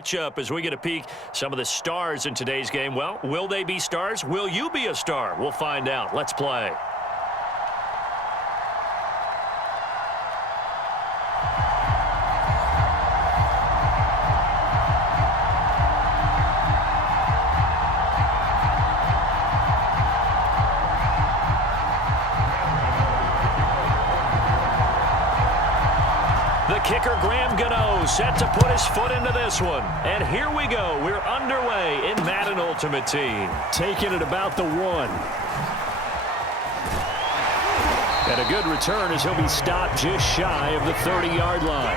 matchup as we get a peek some of the stars in today's game. Well, will they be stars? Will you be a star? We'll find out. Let's play. Kicker Graham Gano set to put his foot into this one. And here we go. We're underway in Madden Ultimate Team. Taking it about the 1. And a good return as he'll be stopped just shy of the 30-yard line.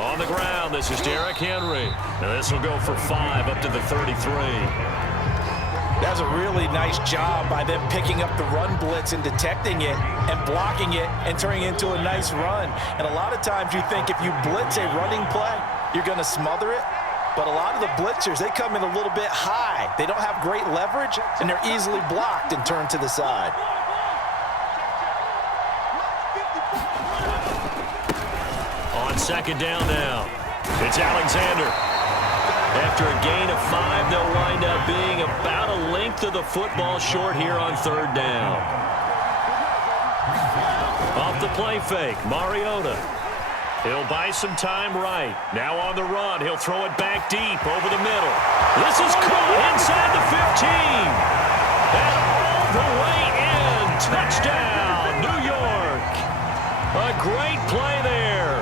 On the ground, this is Derrick Henry. Now this will go for 5 up to the 33. That's a really nice job by them picking up the run blitz and detecting it and blocking it and turning it into a nice run. And a lot of times you think if you blitz a running play, you're going to smother it. But a lot of the blitzers, they come in a little bit high. They don't have great leverage, and they're easily blocked and turned to the side. On second down now, it's Alexander. After a gain of 5, they'll wind up being about a length of the football short here on third down. Off the play fake, Mariota. He'll buy some time right. Now on the run, he'll throw it back deep over the middle. This is caught inside the 15. And all the way in. Touchdown, New York. A great play there.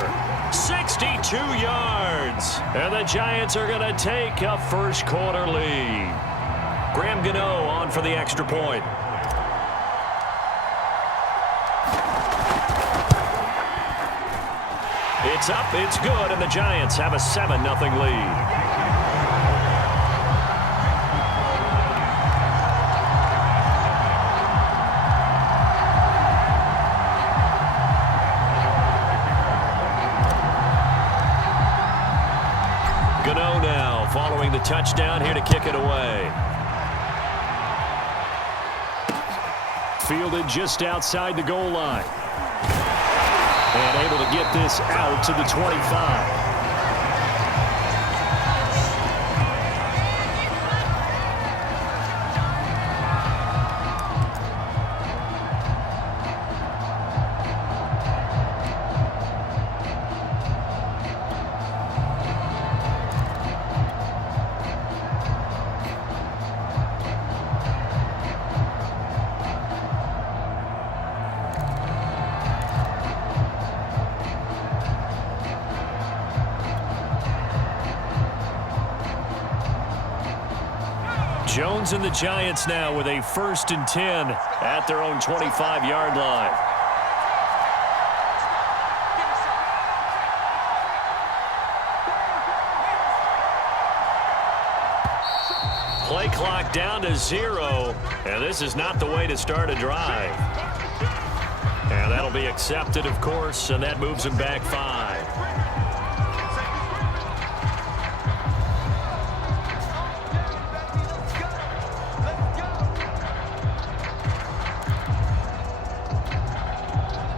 62 yards. And the Giants are going to take a first quarter lead. Graham Gano on for the extra point. It's up, it's good, and the Giants have a 7-0 lead. Gano now following the touchdown here to kick it away. Fielded just outside the goal line. And able to get this out to the 25. Jones and the Giants now with a 1st and 10 at their own 25-yard line. Play clock down to 0, and this is not the way to start a drive. And that'll be accepted, of course, and that moves him back 5.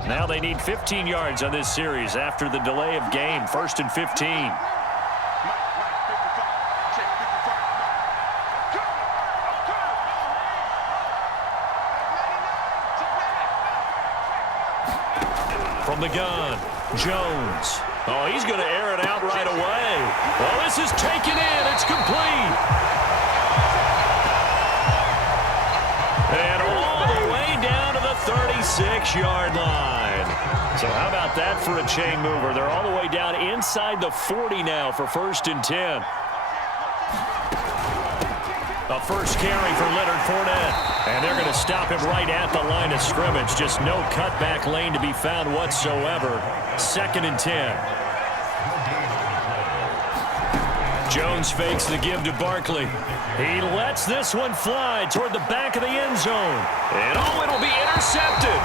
Now they need 15 yards on this series after the delay of game. 1st and 15. From the gun, Jones. Oh, he's going to air it out right away. Well, this is taken in. It's complete. And all the way down to the 36-yard line. So how about that for a chain mover? They're all the way down inside the 40 now for 1st and 10. A first carry for Leonard Fournette. And they're going to stop him right at the line of scrimmage. Just no cutback lane to be found whatsoever. 2nd and 10. Jones fakes the give to Barkley. He lets this one fly toward the back of the end zone. And it'll be intercepted.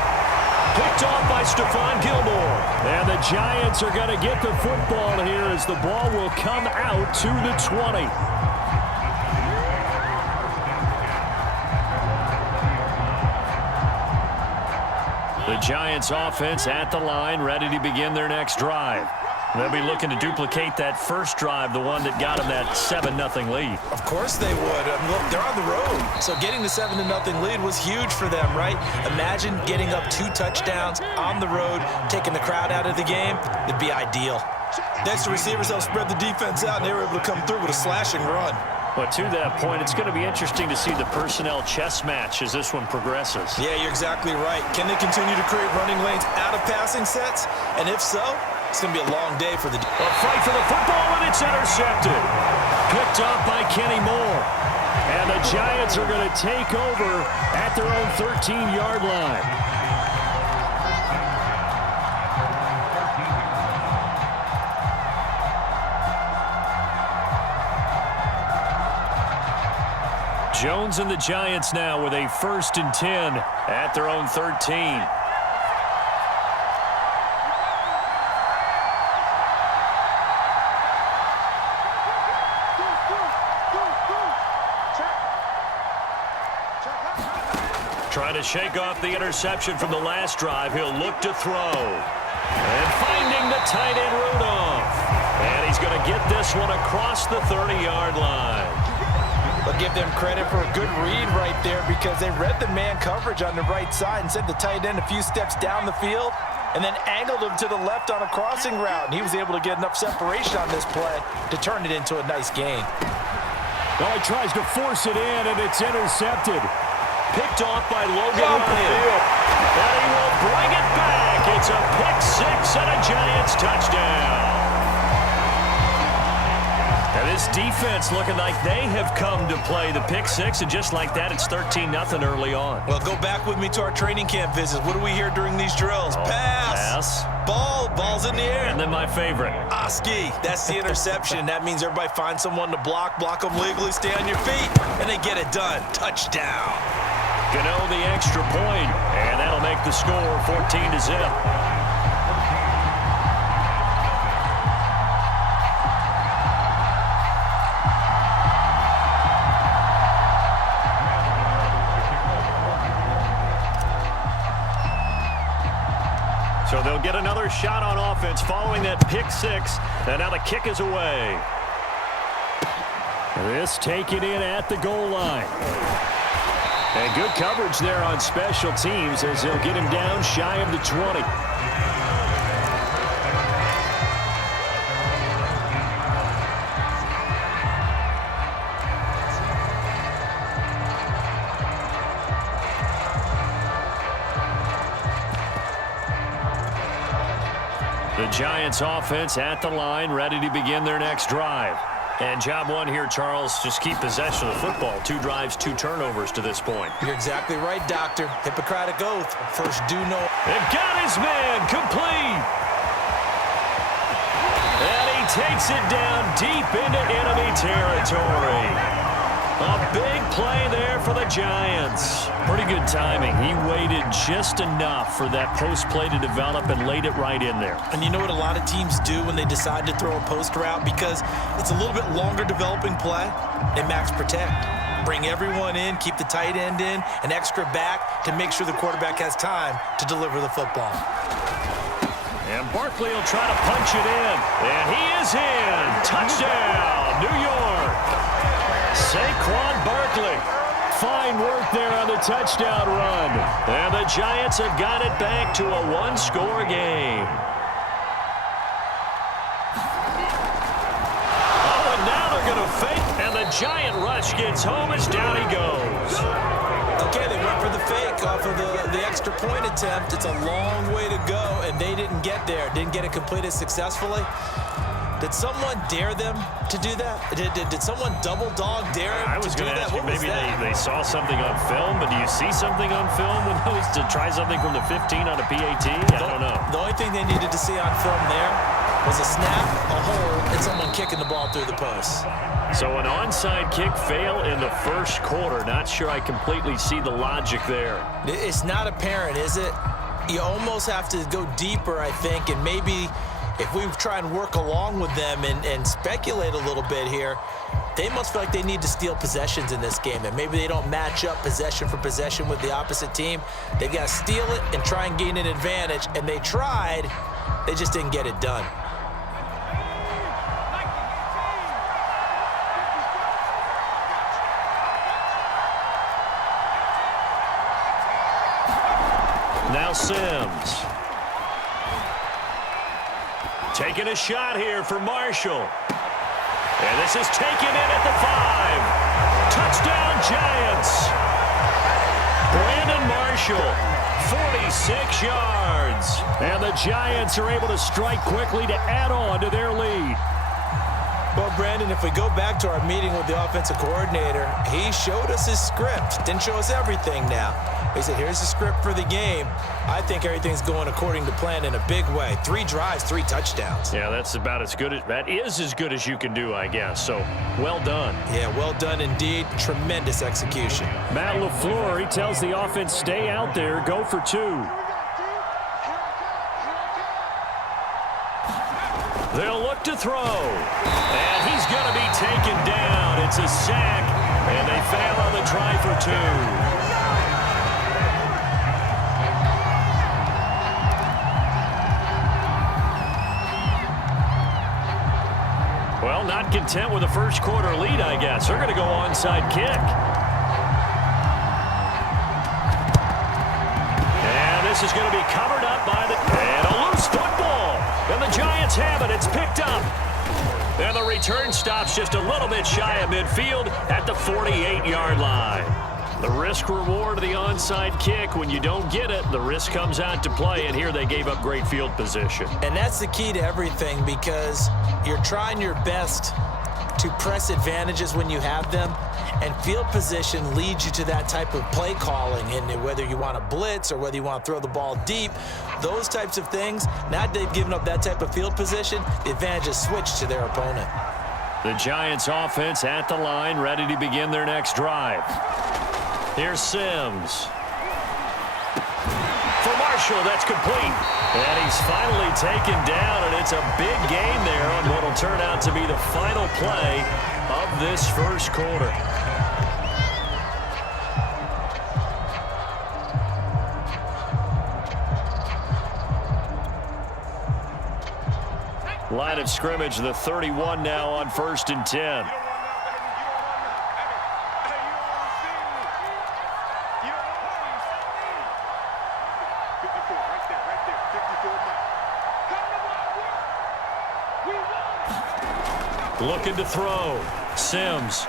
Picked off by Stephon Gilmore. And the Giants are going to get the football here as the ball will come out to the 20. The Giants offense at the line, ready to begin their next drive. They'll be looking to duplicate that first drive, the one that got them that 7-0 lead. Of course they would. Look, they're on the road. So getting the 7-0 lead was huge for them, right? Imagine getting up 2 touchdowns on the road, taking the crowd out of the game. It'd be ideal. Next, the receivers helped spread the defense out, and they were able to come through with a slashing run. But to that point, it's going to be interesting to see the personnel chess match as this one progresses. Yeah, you're exactly right. Can they continue to create running lanes out of passing sets? And if so, it's going to be a long day for the... A fight for the football, and it's intercepted. Picked up by Kenny Moore. And the Giants are going to take over at their own 13-yard line. Jones and the Giants now with a 1st and 10 at their own 13. Trying to shake off the interception from the last drive. He'll look to throw. And finding the tight end Rudolph. And he's going to get this one across the 30-yard line. But give them credit for a good read right there because they read the man coverage on the right side and sent the tight end a few steps down the field and then angled him to the left on a crossing route. And he was able to get enough separation on this play to turn it into a nice gain. Well, he tries to force it in, and it's intercepted. Picked off by Logan Ryan. And he will bring it back. It's a pick six and a Giants touchdown. And this defense looking like they have come to play the pick six, and just like that, it's 13-0 early on. Well, go back with me to our training camp visits. What do we hear during these drills? Pass. Ball's in the air. And then my favorite. Oski. That's the interception. That means everybody finds someone to block them legally, stay on your feet, and they get it done. Touchdown. Gano the extra point, and that'll make the score 14-0. So they'll get another shot on offense following that pick six, and now the kick is away. This taken in at the goal line. And good coverage there on special teams as they'll get him down shy of the 20. The Giants offense at the line, ready to begin their next drive. And job one here, Charles, just keep possession of the football. 2 drives, 2 turnovers to this point. You're exactly right, Doctor. Hippocratic oath. First do no. And got his man complete. And he takes it down deep into enemy territory. A big play there for the Giants. Pretty good timing. He waited just enough for that post play to develop and laid it right in there. And you know what a lot of teams do when they decide to throw a post route? Because it's a little bit longer developing play, they max protect. Bring everyone in, keep the tight end in, an extra back to make sure the quarterback has time to deliver the football. And Barkley will try to punch it in. And he is in. Touchdown, New York. Saquon Barkley. Fine work there on the touchdown run. And the Giants have got it back to a 1-score game. Oh, and now they're going to fake. And the Giant rush gets home as down he goes. Okay, they went for the fake off of the extra point attempt. It's a long way to go, and they didn't get there. Didn't get it completed successfully. Did someone dare them to do that? Did someone double dog dare them I was going to ask you, maybe they saw something on film, but do you see something on film with those to try something from the 15 on a PAT? I don't know. The only thing they needed to see on film there was a snap, a hole, and someone kicking the ball through the post. So an onside kick fail in the first quarter. Not sure I completely see the logic there. It's not apparent, is it? You almost have to go deeper, I think, and maybe if we try and work along with them and speculate a little bit here, they must feel like they need to steal possessions in this game, and maybe they don't match up possession for possession with the opposite team. They've got to steal it and try and gain an advantage, and they tried. They just didn't get it done. Now Sims. Taking a shot here for Marshall. And this is taken in at the 5. Touchdown, Giants. Brandon Marshall, 46 yards. And the Giants are able to strike quickly to add on to their lead. Well, Brandon, if we go back to our meeting with the offensive coordinator, he showed us his script. Didn't show us everything now. He said, here's the script for the game. I think everything's going according to plan in a big way. 3 drives, 3 touchdowns. Yeah, that is as good as you can do, I guess. So, well done. Yeah, well done indeed. Tremendous execution. Matt LaFleur, he tells the offense, stay out there, go for 2. They'll look to throw. And he's going to be taken down. It's a sack, and they fail on the try for 2. Well, not content with a first quarter lead, I guess. They're going to go onside kick. And this is going to be covered up by and a loose football. And the Giants have it. It's picked up. And the return stops just a little bit shy of midfield at the 48-yard line. The risk reward of the onside kick, when you don't get it, the risk comes out to play, and here they gave up great field position. And that's the key to everything, because you're trying your best to press advantages when you have them, and field position leads you to that type of play calling, and whether you want to blitz or whether you want to throw the ball deep, those types of things. Now that they've given up that type of field position, the advantage is switched to their opponent. The Giants offense at the line, ready to begin their next drive. Here's Sims. For Marshall, that's complete. And he's finally taken down, and it's a big gain there on what will turn out to be the final play of this first quarter. Line of scrimmage, the 31 now on 1st and 10. Looking to throw. Sims.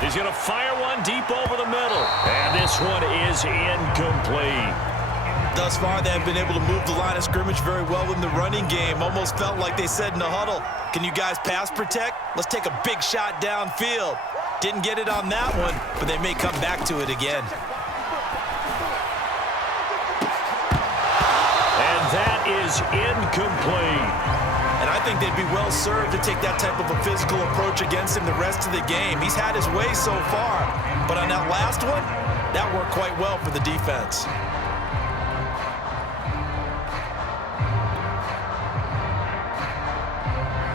He's going to fire one deep over the middle. And this one is incomplete. Thus far, they have been able to move the line of scrimmage very well in the running game. Almost felt like they said in the huddle, can you guys pass protect? Let's take a big shot downfield. Didn't get it on that one, but they may come back to it again. And that is incomplete. And I think they'd be well served to take that type of a physical approach against him the rest of the game. He's had his way so far, but on that last one, that worked quite well for the defense.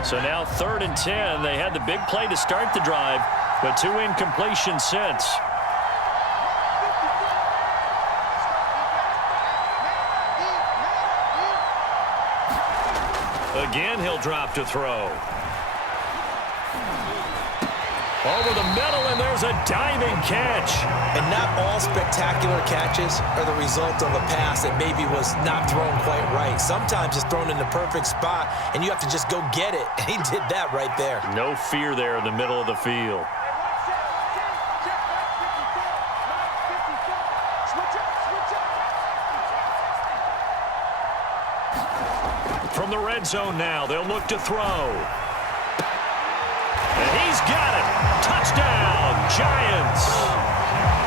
So now 3rd and 10. They had the big play to start the drive, but 2 incompletions since. Again, he'll drop to throw. Over the middle, and there's a diving catch. And not all spectacular catches are the result of a pass that maybe was not thrown quite right. Sometimes it's thrown in the perfect spot, and you have to just go get it. And he did that right there. No fear there in the middle of the field. From the red zone now, they'll look to throw. And he's got it. Touchdown, Giants.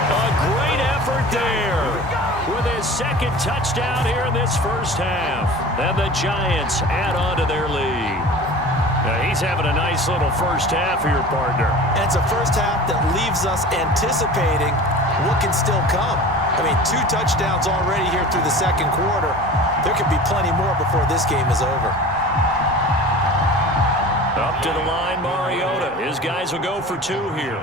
A great effort there with his second touchdown here in this first half. And the Giants add on to their lead. Now he's having a nice little first half for your partner. And it's a first half that leaves us anticipating what can still come. I mean, 2 touchdowns already here through the second quarter. There could be plenty more before this game is over. Up to the line, Mariota. His guys will go for 2 here.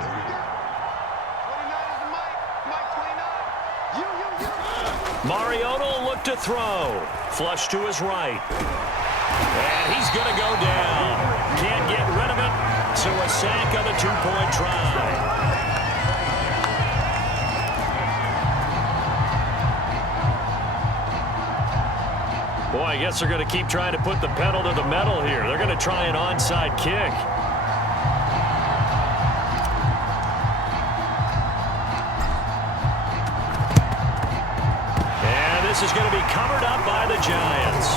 Mariota will look to throw. Flush to his right. And he's going to go down. Can't get rid of it. So a sack on the 2-point try. Boy, I guess they're going to keep trying to put the pedal to the metal here. They're going to try an onside kick. And this is going to be covered up by the Giants.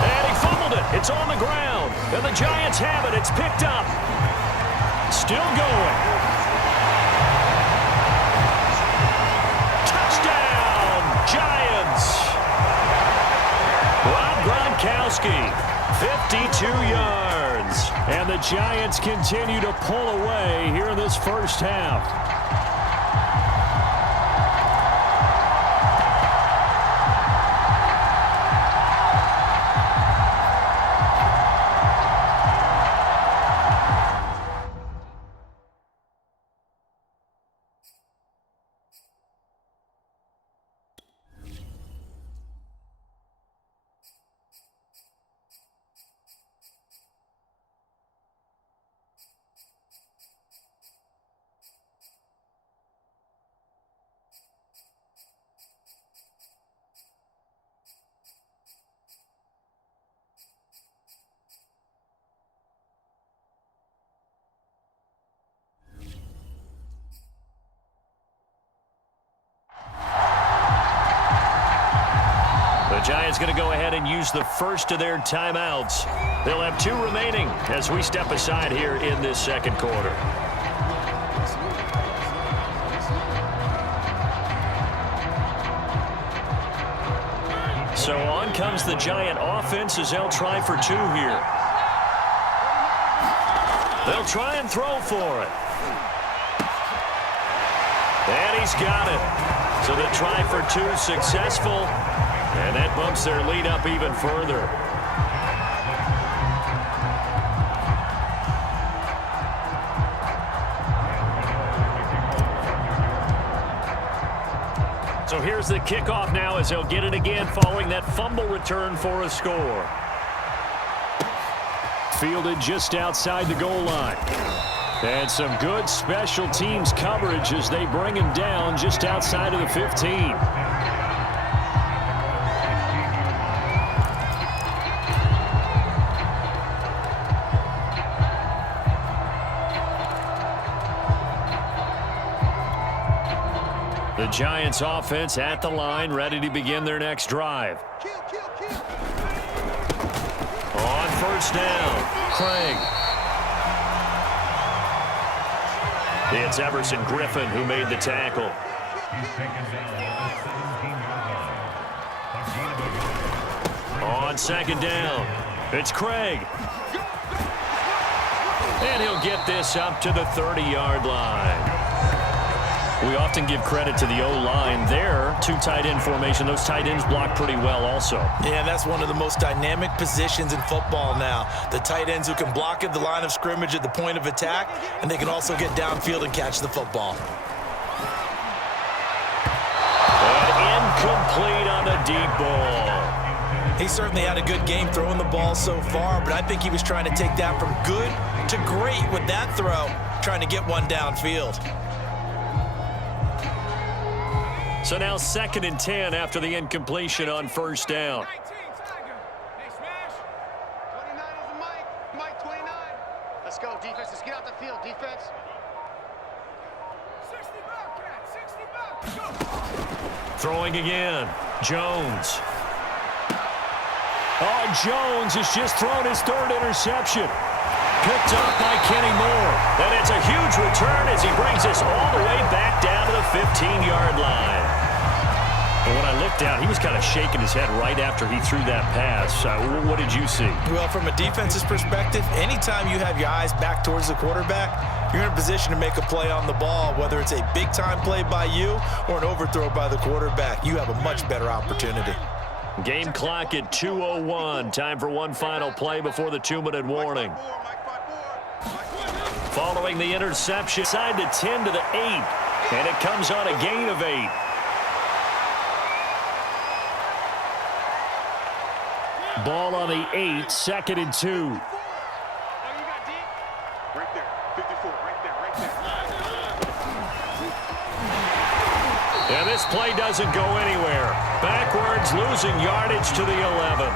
And he fumbled it. It's on the ground. And the Giants have it. It's picked up. Still going. Touchdown, Giants. Rob Gronkowski, 52 yards. And the Giants continue to pull away here in this first half. The Giants going to go ahead and use the first of their timeouts. They'll have 2 remaining as we step aside here in this second quarter. So on comes the Giant offense as they'll try for 2 here. They'll try and throw for it. And he's got it. So the try for 2 successful. And that bumps their lead up even further. So here's the kickoff now as they'll get it again following that fumble return for a score. Fielded just outside the goal line. And some good special teams coverage as they bring him down just outside of the 15. The Giants offense at the line, ready to begin their next drive. On first down, Craig. It's Everson Griffin who made the tackle. On second down, it's Craig. And he'll get this up to the 30-yard line. We often give credit to the O-line there. 2 tight end formation. Those tight ends block pretty well also. Yeah, that's one of the most dynamic positions in football now. The tight ends who can block at the line of scrimmage at the point of attack, and they can also get downfield and catch the football. And incomplete on the deep ball. He certainly had a good game throwing the ball so far, but I think he was trying to take that from good to great with that throw, trying to get one downfield. So now 2nd and 10 after the incompletion on first down. Let's go, defense. Let's get out the field, defense. 60 back, Throwing again, Jones. Oh, Jones has just thrown his 3rd interception. picked up by Kenny Moore. And it's a huge return as he brings us all the way back down to the 15-yard line. And when I looked down, he was kind of shaking his head right after he threw that pass. What did you see? Well, from a defense's perspective, anytime you have your eyes back towards the quarterback, you're in a position to make a play on the ball, whether it's a big-time play by you or an overthrow by the quarterback. You have a much better opportunity. Game clock at 2:01. Time for one final play before the 2-minute warning. Following the interception, side to 10 to the 8, and it comes on a gain of 8. Ball on the 8, 2nd and 2. Right there, 54, right there. And this play doesn't go anywhere. Backwards, losing yardage to the 11.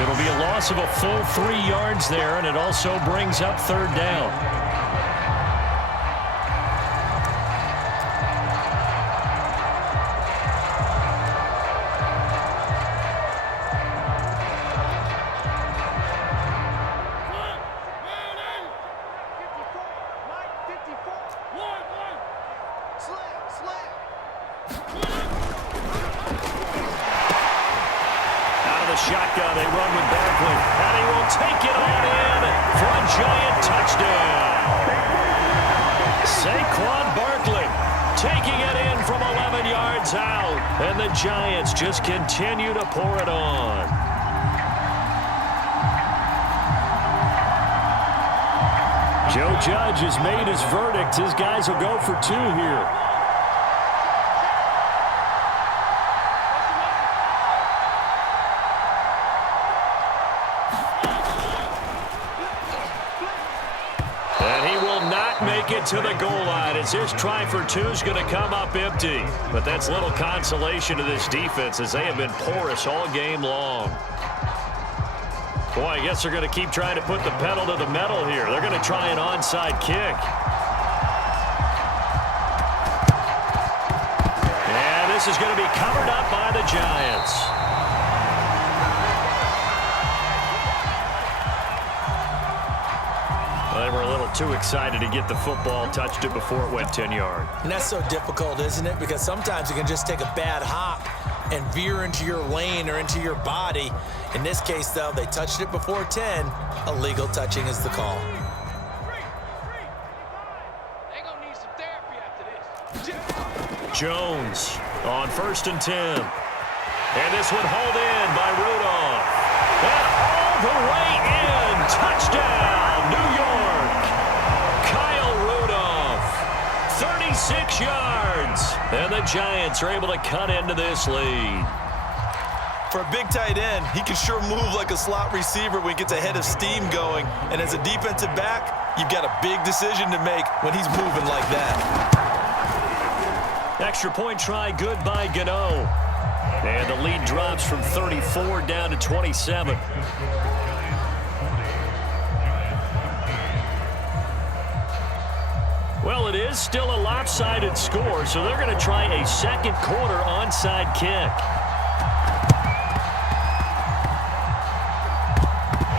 It'll be a loss of a full 3 yards there, and it also brings up 3rd down. Shotgun, they run with Barkley, and he will take it on in for a giant touchdown. Saquon Barkley taking it in from 11 yards out, and the Giants just continue to pour it on. Joe Judge has made his verdict. His guys will go for 2 here. To the goal line as his try for 2 is going to come up empty. But that's little consolation to this defense as they have been porous all game long. Boy, I guess they're going to keep trying to put the pedal to the metal here. They're going to try an onside kick. And this is going to be covered up by the Giants. They were a little too excited to get the football, touched it before it went 10 yards. And that's so difficult, isn't it? Because sometimes you can just take a bad hop and veer into your lane or into your body. In this case, though, they touched it before 10. Illegal touching is the call. Jones on 1st and 10. And this one hauled in by Rudolph. And all the way in. Touchdown, New York. Kyle Rudolph, 36 yards. And the Giants are able to cut into this lead. For a big tight end, he can sure move like a slot receiver when he gets a head of steam going. And as a defensive back, you've got a big decision to make when he's moving like that. Extra point try good by Gano. And the lead drops from 34 down to 27. Well, it is still a lopsided score, so they're going to try a second quarter onside kick.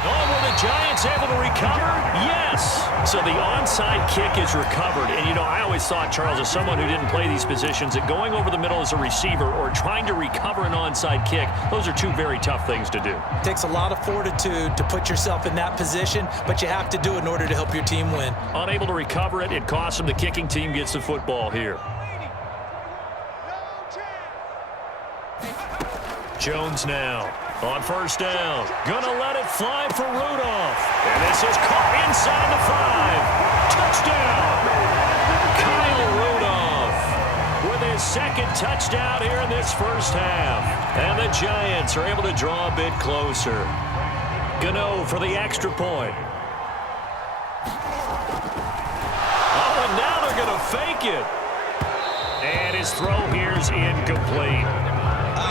Oh, were the Giants able to recover? Yes. So the onside kick is recovered. And, you know, I always thought, Charles, as someone who didn't play these positions, that going over the middle as a receiver or trying to recover an onside kick, those are two very tough things to do. It takes a lot of fortitude to put yourself in that position, but you have to do it in order to help your team win. Unable to recover it, it costs them. The kicking team gets the football here. Jones now on 1st down. Gonna let it fly for Rudolph. And this is caught inside the 5. Touchdown! Kyle Rudolph with his 2nd touchdown here in this first half. And the Giants are able to draw a bit closer. Gano for the extra point. Oh, and now they're gonna fake it. And his throw here is incomplete.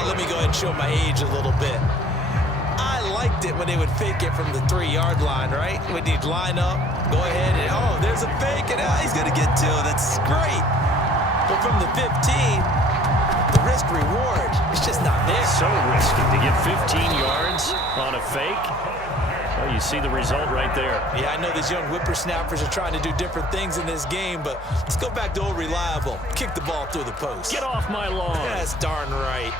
Let me go ahead and show my age a little bit. I liked it when they would fake it from the 3-yard line, right? When you'd line up, go ahead, and oh, there's a fake, and he's going to get 2. That's great. But from the 15, the risk-reward is just not there. So risky to get 15 yards on a fake. Well, you see the result right there. Yeah, I know these young whippersnappers are trying to do different things in this game, but let's go back to old reliable. Kick the ball through the post. Get off my lawn. That's darn right.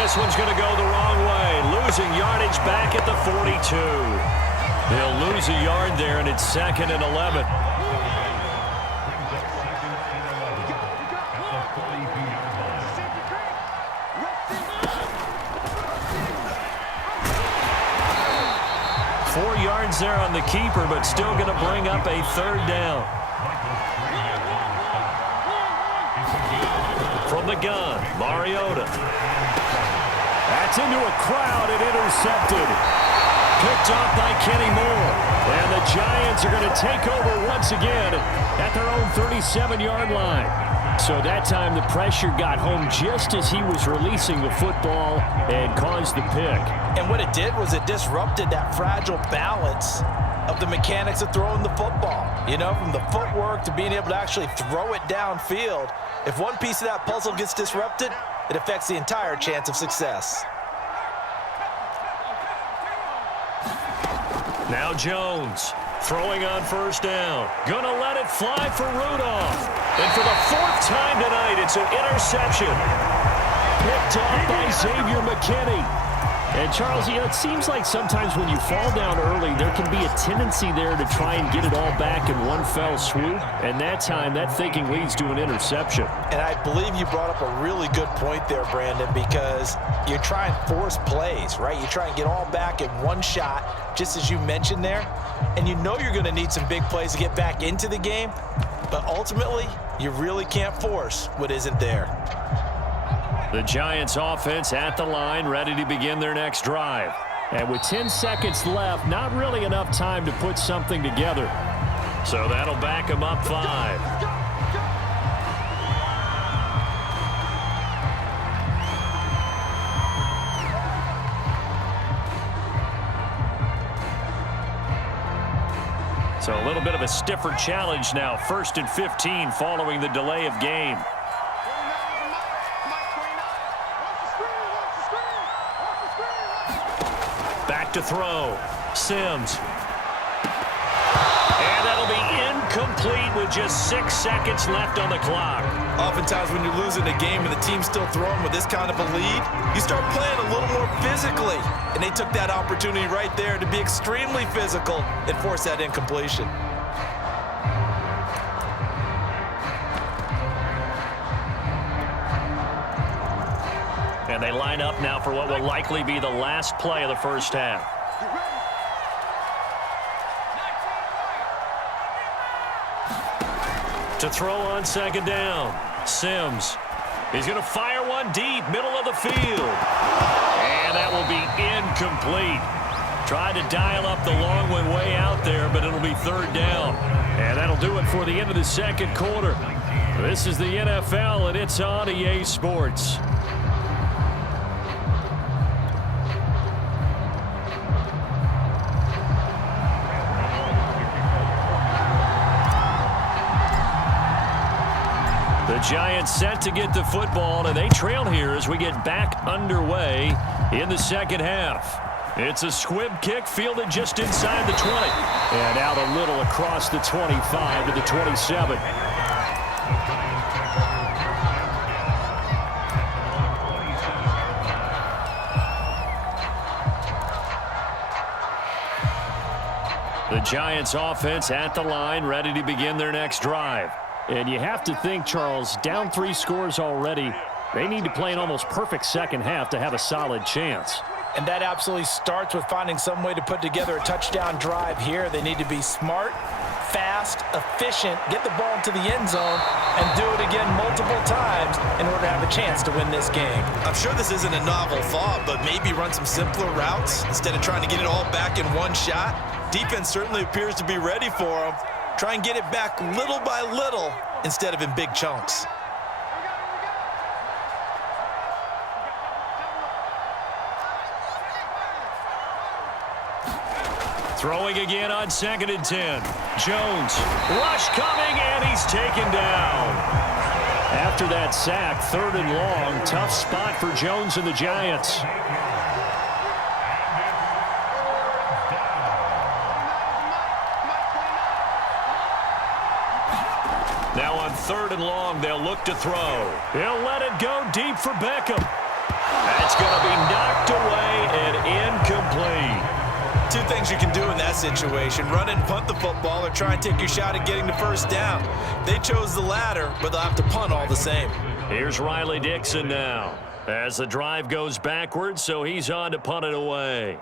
This one's going to go the wrong way. Losing yardage back at the 42. He'll lose a yard there, and it's 2nd and 11. Four yards there on the keeper, but still going to bring up a 3rd down. From the gun, Mariota. That's into a crowd and intercepted. Picked off by Kenny Moore. And the Giants are going to take over once again at their own 37-yard line. So that time the pressure got home just as he was releasing the football and caused the pick. And what it did was it disrupted that fragile balance of the mechanics of throwing the football. You know, from the footwork to being able to actually throw it downfield. If one piece of that puzzle gets disrupted, it affects the entire chance of success. Now Jones throwing on 1st down. Gonna let it fly for Rudolph. And for the 4th time tonight, it's an interception. Picked off by Xavier McKinney. And, Charles, you know, it seems like sometimes when you fall down early, there can be a tendency there to try and get it all back in one fell swoop. And that time, that thinking leads to an interception. And I believe you brought up a really good point there, Brandon, because you try and force plays, right? You try and get all back in one shot, just as you mentioned there. And you know you're going to need some big plays to get back into the game. But ultimately, you really can't force what isn't there. The Giants offense at the line, ready to begin their next drive. And with 10 seconds left, not really enough time to put something together. So that'll back them up 5. So a little bit of a stiffer challenge now. 1st and 15 following the delay of game. Back to throw. Sims. And that'll be incomplete with just 6 seconds left on the clock. Oftentimes when you're losing a game and the team's still throwing with this kind of a lead, you start playing a little more physically. And they took that opportunity right there to be extremely physical and force that incompletion. And they line up now for what will likely be the last play of the 1st half. To throw on 2nd down. Sims. He's going to fire one deep, middle of the field. And that will be incomplete. Tried to dial up the long one way out there, but it'll be 3rd down. And that'll do it for the end of the 2nd quarter. This is the NFL, and it's on EA Sports. The Giants set to get the football, and they trail here as we get back underway in the 2nd half. It's a squib kick fielded just inside the 20. And out a little across the 25 to the 27. The Giants offense at the line, ready to begin their next drive. And you have to think, Charles, down 3 scores already. They need to play an almost perfect 2nd half to have a solid chance. And that absolutely starts with finding some way to put together a touchdown drive here. They need to be smart, fast, efficient, get the ball into the end zone, and do it again multiple times in order to have a chance to win this game. I'm sure this isn't a novel thought, but maybe run some simpler routes instead of trying to get it all back in one shot. Defense certainly appears to be ready for him. Try and get it back little by little instead of in big chunks. Throwing again on 2nd and 10. Jones, rush coming, and he's taken down. After that sack, 3rd and long, tough spot for Jones and the Giants. Now on 3rd and long, they'll look to throw. He'll let it go deep for Beckham. That's going to be knocked away and incomplete. Two things you can do in that situation: run and punt the football, or try and take your shot at getting the first down. They chose the latter, but they'll have to punt all the same. Here's Riley Dixon now as the drive goes backwards, so he's on to punt it away.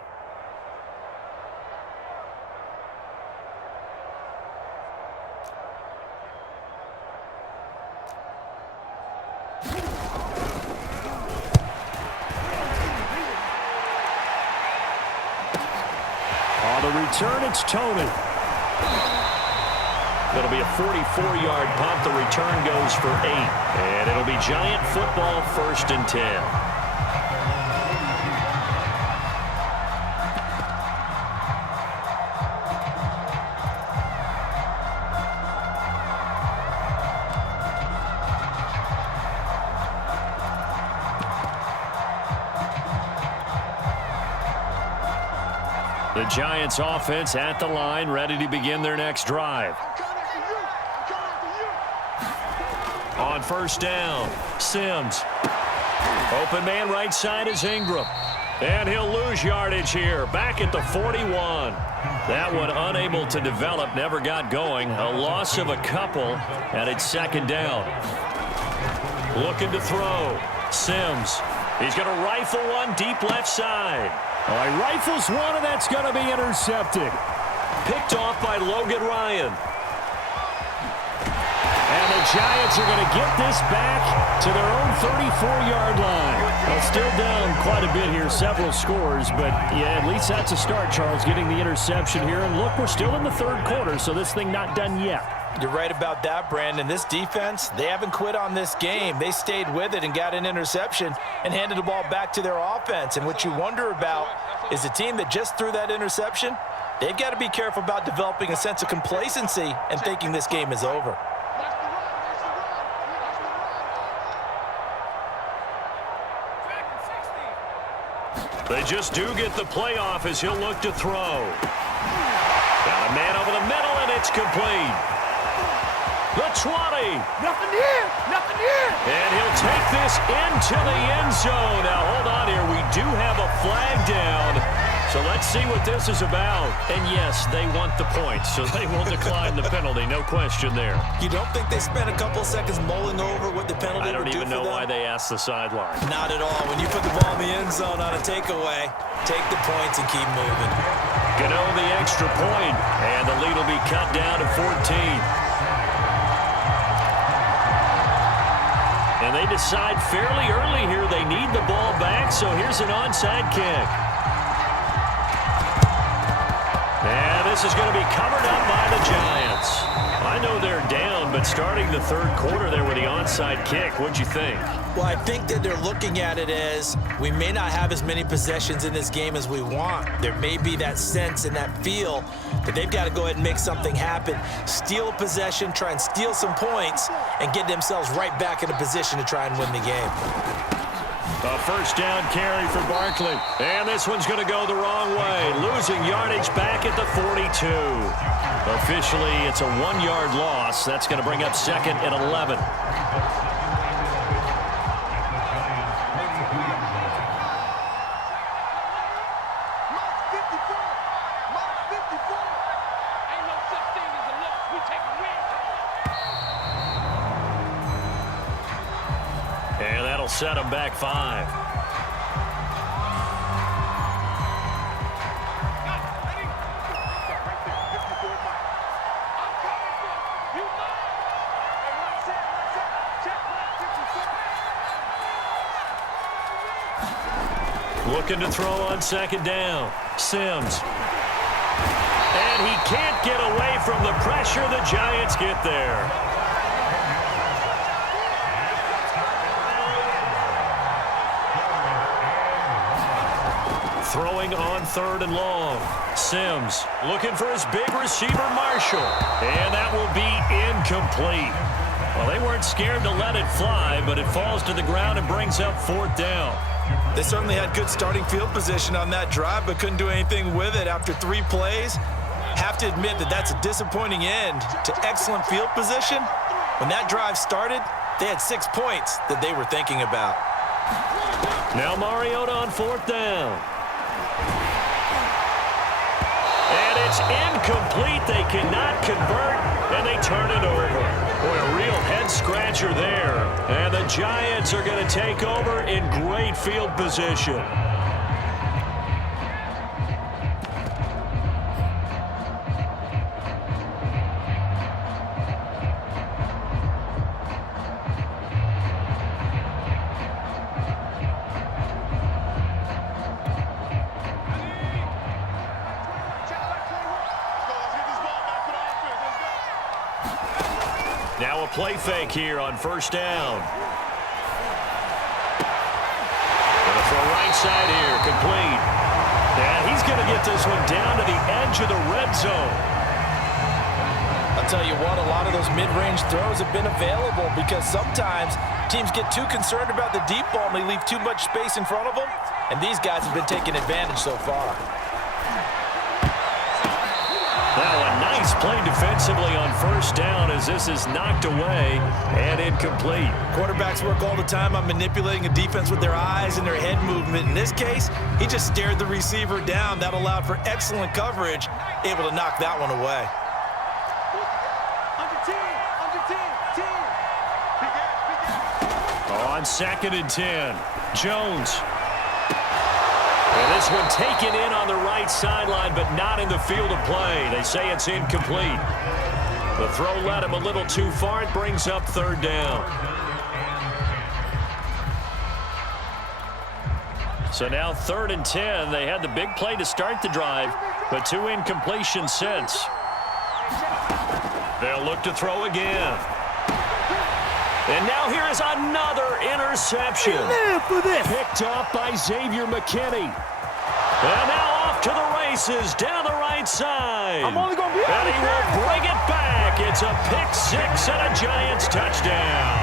On the return, it's Tony. It'll be a 44-yard punt. The return goes for 8. And it'll be Giant football, 1st and 10. The Giants offense at the line, ready to begin their next drive. On 1st down, Sims. Open man right side is Ingram. And he'll lose yardage here, back at the 41. That one unable to develop, never got going. A loss of a couple, and it's 2nd down. Looking to throw. Sims. He's going to rifle one deep left side. All right, rifles one, and that's going to be intercepted. Picked off by Logan Ryan. And the Giants are going to get this back to their own 34-yard line. Well, still down quite a bit here, several scores, but yeah, at least that's a start, Charles, getting the interception here. And look, we're still in the 3rd quarter, so this thing not done yet. You're right about that, Brandon. This defense, they haven't quit on this game. They stayed with it and got an interception and handed the ball back to their offense. And what you wonder about is the team that just threw that interception, they've got to be careful about developing a sense of complacency and thinking this game is over. They just do get the playoff as he'll look to throw. Got a man over the middle, and it's complete. The 20. Nothing here. Nothing here. And he'll take this into the end zone. Now, hold on here. We do have a flag down. So let's see what this is about. And, yes, they want the points, so they will decline the penalty. No question there. You don't think they spent a couple seconds mulling over what the penalty would do for them? I don't even know why they asked the sideline. Not at all. When you put the ball in the end zone on a takeaway, take the points and keep moving. Gano the extra point, and the lead will be cut down to 14. And they decide fairly early here they need the ball back, so here's an onside kick. And this is going to be covered up by the Giants. I know they're down, but starting the 3rd quarter there with the onside kick, what'd you think? Well, I think that they're looking at it as we may not have as many possessions in this game as we want. There may be that sense and that feel that they've got to go ahead and make something happen, steal a possession, try and steal some points, and get themselves right back in a position to try and win the game. A 1st down carry for Barkley. And this one's going to go the wrong way. Losing yardage back at the 42. Officially, it's a 1-yard loss. That's going to bring up 2nd and 11. And that'll set them back 5. Looking to throw on 2nd down. Sims. And he can't get away from the pressure. The Giants get there. Throwing on 3rd and long. Sims looking for his big receiver, Marshall. And that will be incomplete. Well, they weren't scared to let it fly, but it falls to the ground and brings up 4th down. They certainly had good starting field position on that drive, but couldn't do anything with it after 3 plays. Have to admit that that's a disappointing end to excellent field position. When that drive started, they had 6 points that they were thinking about. Now Mariota on 4th down. And it's incomplete. They cannot convert, and they turn it over. Boy, a real head-scratcher there. And the Giants are going to take over in great field position. Now a play fake here on 1st down. Gonna throw right side here, complete. And he's gonna get this one down to the edge of the red zone. I'll tell you what, a lot of those mid-range throws have been available because sometimes teams get too concerned about the deep ball and they leave too much space in front of them, and these guys have been taking advantage so far. Now a nice play defensively on 1st down as this is knocked away and incomplete. Quarterbacks work all the time on manipulating a defense with their eyes and their head movement. In this case, he just stared the receiver down. That allowed for excellent coverage, able to knock that one away. On 2nd and 10, Jones. And this one taken in on the right sideline, but not in the field of play. They say it's incomplete. The throw led him a little too far. It brings up 3rd down. So now 3rd and 10. They had the big play to start the drive, but 2 incompletions since. They'll look to throw again. And now here is another interception. Picked off by Xavier McKinney. And now off to the races down the right side. I'm only going to be out And he will bring it back. It's a pick 6 and a Giants touchdown.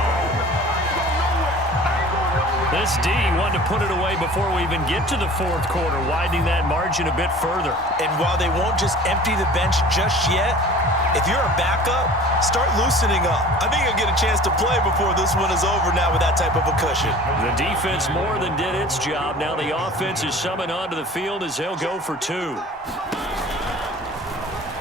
This D wanted to put it away before we even get to the 4th quarter, widening that margin a bit further. And while they won't just empty the bench just yet, if you're a backup, start loosening up. I think you'll get a chance to play before this one is over now with that type of a cushion. The defense more than did its job. Now the offense is summoned onto the field as they'll go for 2.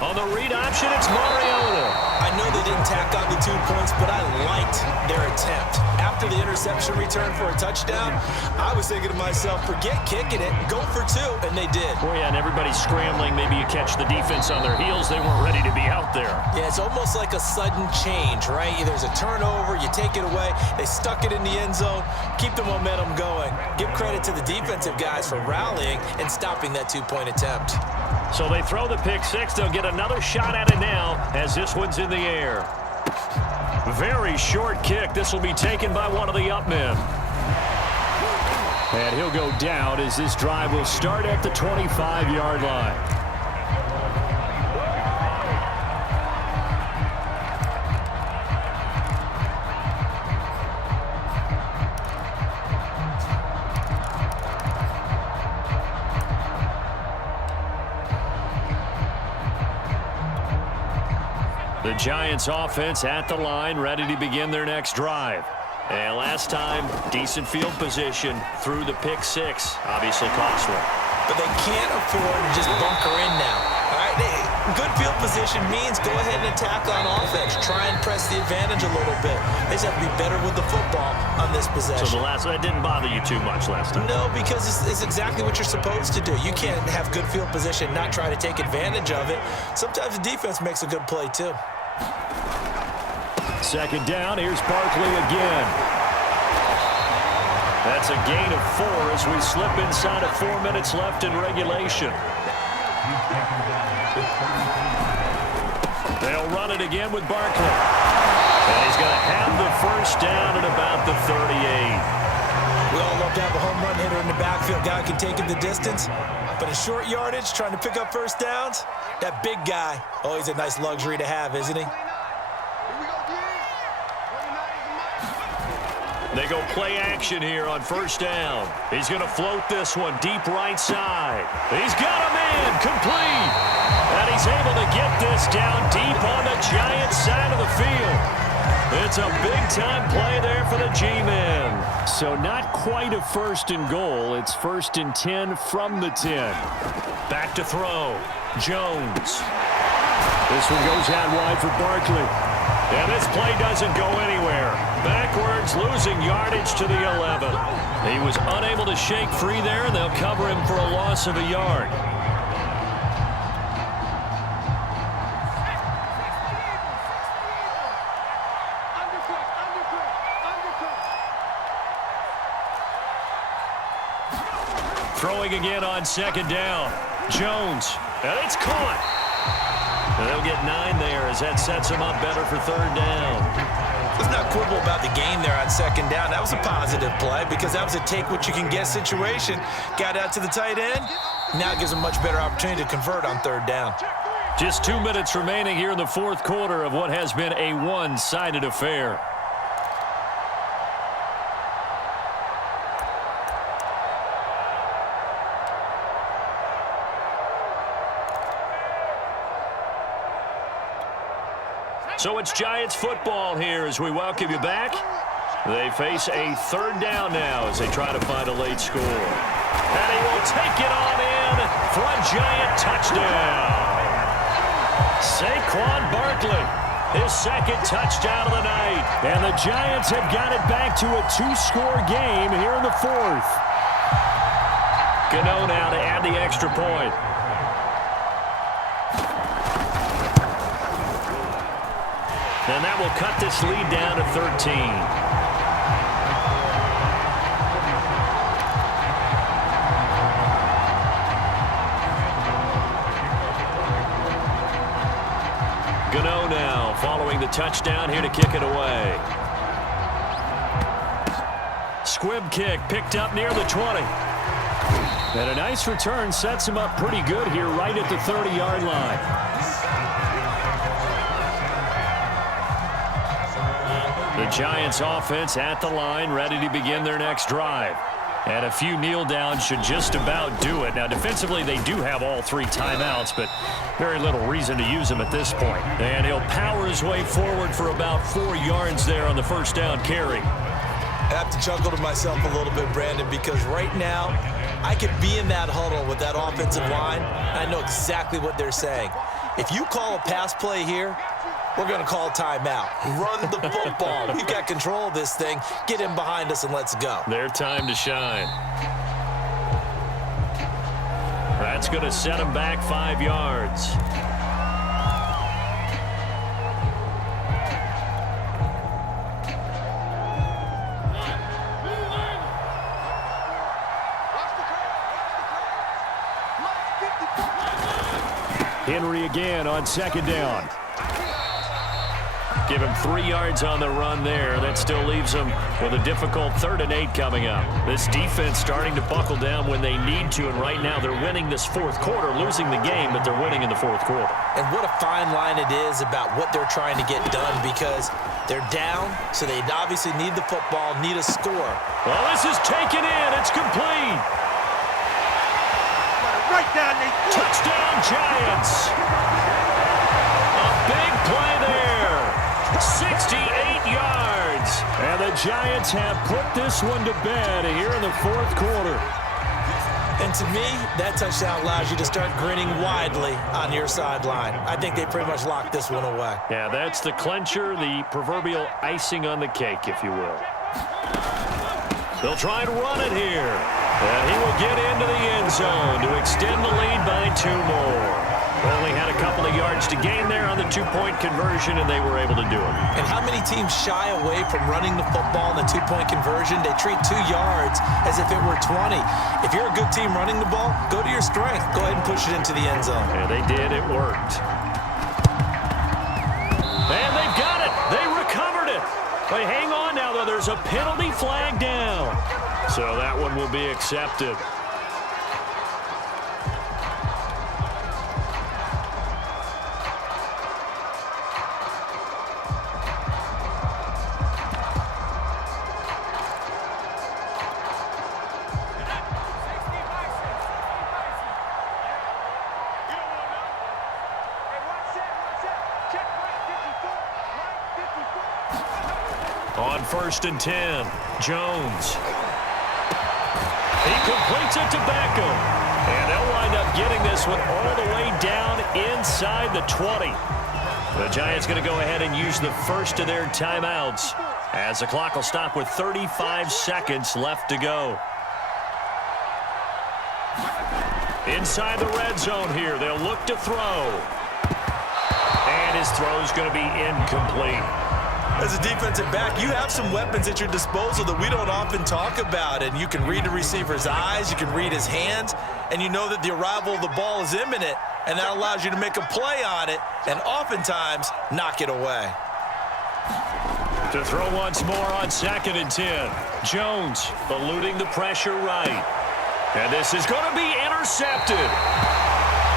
On the read option, it's Mariota. I know they didn't tack on the 2 points, but I liked their attempt. After the interception return for a touchdown, I was thinking to myself, forget kicking it, go for 2, and they did. Oh, yeah, and everybody's scrambling. Maybe you catch the defense on their heels. They weren't ready to be out there. Yeah, it's almost like a sudden change, right? There's a turnover, you take it away, they stuck it in the end zone, keep the momentum going. Give credit to the defensive guys for rallying and stopping that 2-point attempt. So they throw the pick 6. They'll get another shot at it now as this one's in the air. Very short kick. This will be taken by one of the up men. And he'll go down as this drive will start at the 25-yard line. The Giants offense at the line, ready to begin their next drive. And last time, decent field position through the pick 6. Obviously costly. But they can't afford to just bunker in now. All right, good field position means go ahead and attack on offense. Try and press the advantage a little bit. They just have to be better with the football on this possession. So that didn't bother you too much last time? No, because it's exactly what you're supposed to do. You can't have good field position, not try to take advantage of it. Sometimes the defense makes a good play, too. 2nd down, here's Barkley again. That's a gain of 4 as we slip inside of 4 minutes left in regulation. They'll run it again with Barkley. And he's going to have the first down at about the 38. We all love to have a home run hitter in the backfield. Guy can take it the distance. But in short yardage, trying to pick up first downs, that big guy, oh, he's a nice luxury to have, isn't he? They go play action here on first down. He's going to float this one deep right side. He's got a man complete. And he's able to get this down deep on the Giants side of the field. It's a big-time play there for the G-men. So not quite a first and goal. It's first and 10 from the 10. Back to throw. Jones. This one goes out wide for Barkley. And this play doesn't go anywhere. Backwards, losing yardage to the 11. He was unable to shake free there, and they'll cover him for a loss of a yard. Throwing again on second down. Jones. And it's caught. And they'll get 9 there as that sets them up better for third down. Let's not quibble about the game there on second down. That was a positive play because that was a take-what-you-can-get situation. Got out to the tight end. Now it gives them a much better opportunity to convert on third down. Just 2 minutes remaining here in the fourth quarter of what has been a one-sided affair. So it's Giants football here as we welcome you back. They face a third down now as they try to find a late score. And he will take it on in for a Giant touchdown. Saquon Barkley, his second touchdown of the night. And the Giants have got it back to a 2-score game here in the fourth. Gano now to add the extra point. And that will cut this lead down to 13. Gano now following the touchdown here to kick it away. Squib kick picked up near the 20. And a nice return sets him up pretty good here right at the 30-yard line. The Giants offense at the line, ready to begin their next drive. And a few kneel downs should just about do it. Now, defensively, they do have all 3 timeouts, but very little reason to use them at this point. And he'll power his way forward for about 4 yards there on the first down carry. I have to chuckle to myself a little bit, Brandon, because right now I could be in that huddle with that offensive line, and I know exactly what they're saying. If you call a pass play here, we're going to call timeout. Run the football. We've got control of this thing. Get in behind us and let's go. Their time to shine. That's going to set them back 5 yards. Henry again on second down. Give him 3 yards on the run there. That still leaves him with a difficult 3rd and 8 coming up. This defense starting to buckle down when they need to, and right now they're winning this fourth quarter, losing the game, but they're winning in the fourth quarter. And what a fine line it is about what they're trying to get done because they're down, so they obviously need the football, need a score. Well, this is taken in. It's complete. Right down the Touchdown, Giants. A big play there. 68 yards. And the Giants have put this one to bed here in the fourth quarter. And to me, that touchdown allows you to start grinning widely on your sideline. I think they pretty much locked this one away. Yeah, that's the clincher, the proverbial icing on the cake, if you will. They'll try and run it here. And he will get into the end zone to extend the lead by 2 more. Only had a couple of yards to gain there on the two-point conversion, and they were able to do it. And how many teams shy away from running the football in the two-point conversion? They treat 2 yards as if it were 20. If you're a good team running the ball, go to your strength. Go ahead and push it into the end zone. And they did. It worked. And they've got it. They recovered it. They hang on now, though. There's a penalty flag down. So that one will be accepted. On 1st and 10, Jones. He completes it to Beckham. And they'll wind up getting this one all the way down inside the 20. The Giants going to go ahead and use the first of their timeouts as the clock will stop with 35 seconds left to go. Inside the red zone here, they'll look to throw. And his throw's going to be incomplete. As a defensive back, you have some weapons at your disposal that we don't often talk about, and you can read the receiver's eyes, you can read his hands, and you know that the arrival of the ball is imminent, and that allows you to make a play on it and oftentimes knock it away. To throw once more on 2nd and 10. Jones eluding the pressure right. And this is going to be intercepted.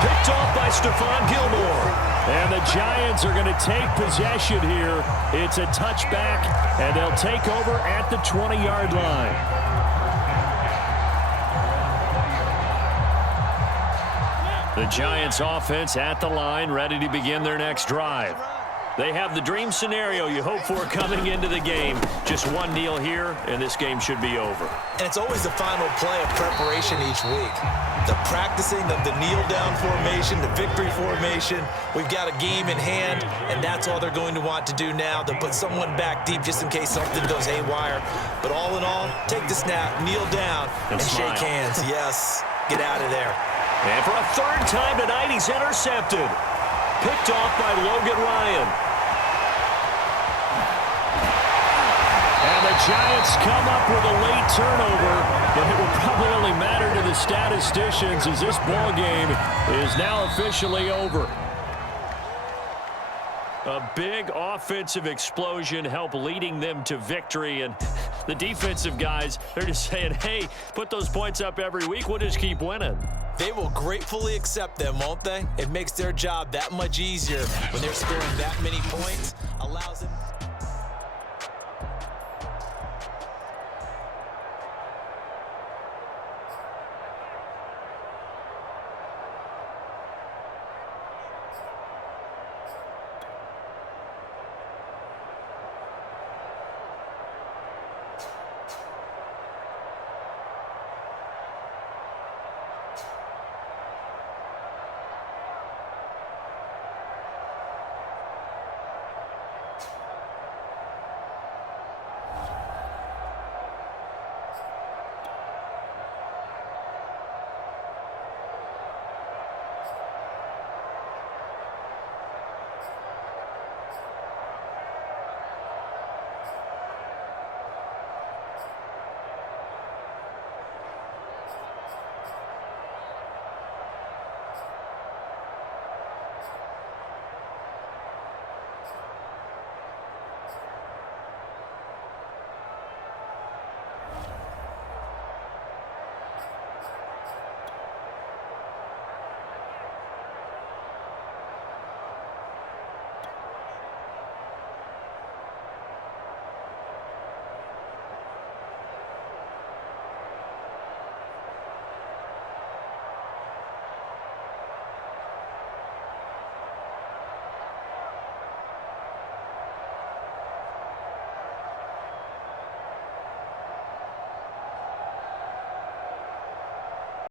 Picked off by Stephon Gilmore. And the Giants are going to take possession here. It's a touchback, and they'll take over at the 20-yard line. The Giants offense at the line, ready to begin their next drive. They have the dream scenario you hope for coming into the game. Just one kneel here, and this game should be over. And it's always the final play of preparation each week. The practicing of the kneel-down formation, the victory formation. We've got a game in hand, and that's all they're going to want to do now. They'll put someone back deep just in case something goes haywire. But all in all, take the snap, kneel down, and shake hands. Yes, get out of there. And for a 3rd time tonight, he's intercepted. Picked off by Logan Ryan. And the Giants come up with a late turnover, but it will probably only matter to the statisticians as this ball game is now officially over. A big offensive explosion helped leading them to victory, and the defensive guys, they're just saying, hey, put those points up every week, we'll just keep winning. They will gratefully accept them, won't they? It makes their job that much easier when they're scoring that many points. Allows them...